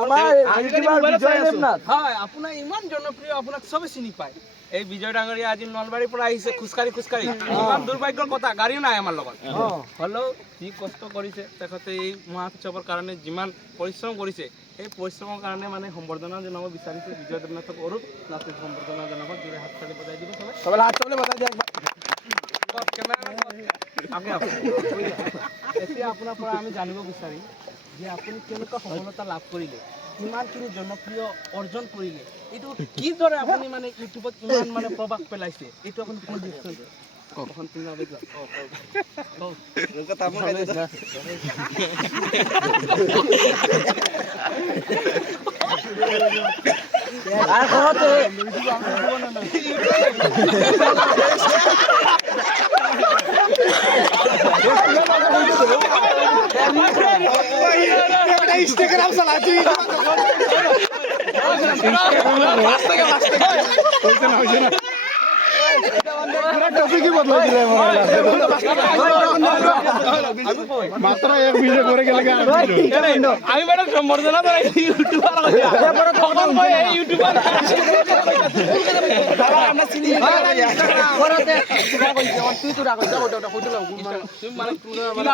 আমাৰ ইউটিউবাৰ বিজয় দেৱনাথ হয় আপোনাৰ ইমান জনপ্ৰিয় আপোনাক চবে চিনি পায় এই বিজয় ডাঙৰীয়া আজি নলবাৰীৰ পৰা আহিছে খোজকাঢ়ি ইমান দুৰ্ভাগ্যৰ কথা গাড়ীও নাই আমাৰ লগত হ'লেও যি কষ্ট কৰিছে তেখেতে এই মহোৎসৱৰ কাৰণে যিমান পৰিশ্ৰম কৰিছে এই পৰিশ্ৰমৰ কাৰণে মানে সম্বৰ্ধনা জনাব বিচাৰিছে বিজয় দেৱনাথক আৰু লাষ্টত সম্বৰ্ধনা জনাব জোৰে হাত তালি বজাই দিব চবে হাত চবে বজাই দিয়া এতিয়া আপোনাৰ পৰা আমি জানিব বিচাৰিম যে আপুনি কেনেকুৱা সফলতা লাভ কৰিলে কিমানখিনি জনপ্ৰিয় অৰ্জন কৰিলে এইটো কিদৰে আপুনি মানে ইউটিউবত ইমান মানে প্ৰভাৱ পেলাইছে এইটো আপুনি কৈ দিয়কচোন Instagram salati. टॉपिक ही बदल दिले मात्र एक वीडियो करे गेले का আমি বড় সম্বর্ধনা করাইছি ইউটিউবার তখন কই এই ইউটিউবার দাদা আমরা চিনি করতে কইছে তুই তো রাখছ ওটা কইতে লাগ মানে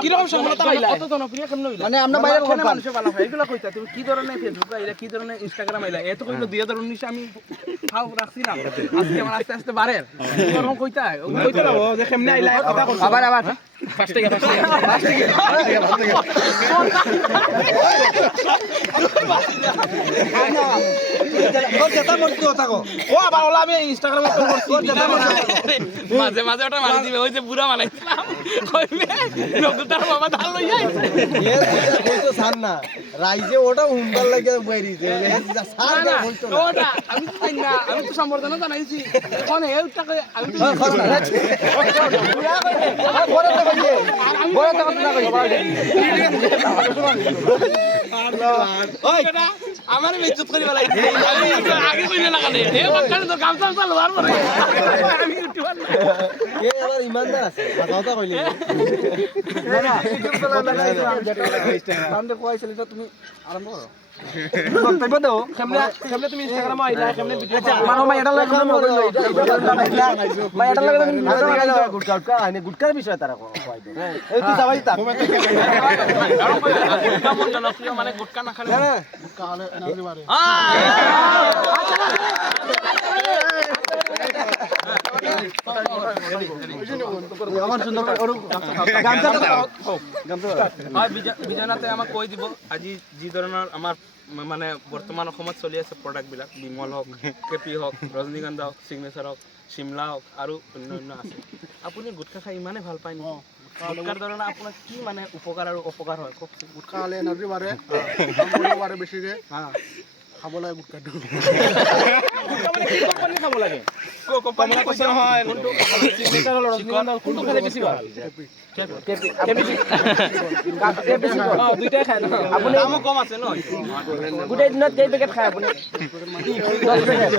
কি রকম সফলতা পাইলা কত জনপ্রিয় কেমন হইলা মানে আমরা বাইরে কোন মানুষ ভালো হয় এগুলা কইতা তুমি কি ধরনের ফেসবুক আইলা কি ধরনের ইনস্টাগ্রাম আইলা এত কইলো 2019 আমি খাও রাখছি না আজকে আমার আস্তে আস্তে বাড়ে এরকম কইতা লাভ যে কেমনে আইলা কথা কইছ আবার ফার্স্ট থেকে মাঝে মাঝে ওটা মারি দিবে ওই যে বুড়া বানাইছিলাম নকুতার বাবা ধান লই যাই রাইজে ওটা হুন্ডার লাগে বাইরিছে ওটা আমি তো জানি না আমি তো সম্বর্ধনা জানাইছি কোন এইটাকে আমি আমার বেজ্জত করে বলাইছে আগে কইলে লাগালে এ বাক্কারে তো গামছা লোয়ার পরে আমি ইউটিউবার না এ এবার ইমানদার আছে কথা কইলি না সামনে কইছিল তো তুমি আরম্ভ করো বক্তব্য দাও কেমনে তুমি ইনস্টাগ্রামে আইলা কেমনে ভিডিও মানো মা এটা লাগে মা এটা লাগে গুটকা আইনে গুটকার বিষয় তারা কই দাও এই তুই যাবাই তা গুটকা মন জনপ্রিয় মানে গুটকা না খালে গুটকা হলে এনার্জি বাড়ে আমার সুন্দর গামছা বিজয়নাথে আমাক কৈ দিব আজি যি ধৰণৰ আমাৰ মানে বৰ্তমান অসমত চলি আছে প্ৰডাক্টবিলাক বিমল হওক কেপি হওক ৰজনীগন্ধা হওক সিগনেচাৰ হওক শিমলা হওক আৰু অন্য আছে আপুনি গুটখা খাই ইমানে ভাল পায় নেকি গুটখাৰ ধৰণে আপোনাৰ কি মানে উপকাৰ আৰু অপকাৰ হয় কওকচোন গুটখা হলে এনার্জি বাড়ে বাড়ে বেশিকে খাব লাগে গুটখাটো মানে কি কোম্পানী খাব লাগে কোম্পানী কৈছে নহয় সিগনেচাৰ হল ৰজনীগন্ধা কোনটো খালে বেছি ভাল দুইটাই খায় আপুনি দামো কম আছে ন গোটেই দিনত কেই পেকেট খায় আপুনি 10 পেকেট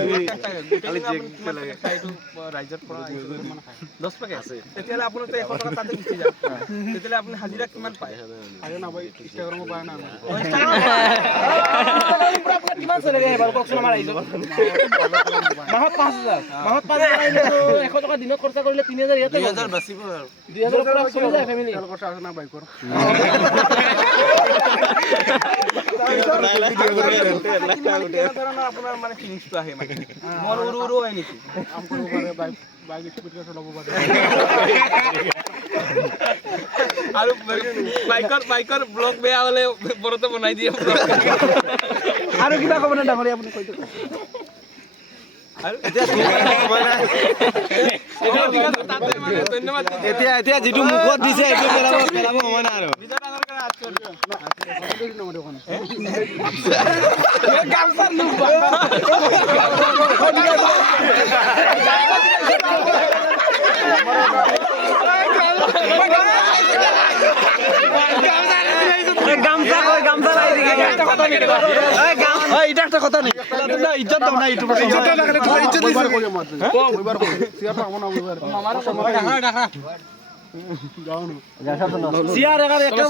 ৰাইজৰ পৰা 10 পেকেট আছে তেতিয়াহ'লে আপোনাৰ 100 টকা তাতে গুচি যায় তেতিয়াহ'লে আপুনি হাজিৰা কিমান পায় আৰে না ভাই ইনষ্টাগ্ৰামত পায় না কিমান চলে এবাৰ কওকচোন আমাৰ ৰাইজক মাহত 5000 আইলে 100 টকা দিনত খৰচা কৰিলে 3000 ইয়াতে 2000 বাচিব আৰু 2000 পৰা চলি যায় ফ্যামিলি তেল খৰচা আছে না বাইকৰ আপোনাৰ মানে ফিনিশটো আহে মানে মোৰ উৰু হয় নেকি আমকো পাৰে বাইক স্পিড কে চলাব পাৰে আৰু বাইকৰ ব্লগ বেয়া হলে বৰতে বনাই দিয়ে আৰু কিবা ক'ব না ডাঙৰীয়া আপুনি কৈ দিয়ক এতিয়া যিটো মুখত দিছে এইটো পেলাব সময় নাই আৰু গামছা লাই দিকে একটা কথা নেই এটা একটা কথা নেই না ইজ্জত দাও না ইউটিউবে ইজ্জত লাগলে তোমার ইজ্জত দিছে কইবার কই সিয়া পাবো না কইবার আমার সময় দেখা দেখা যাও না সিয়া রেগা একটা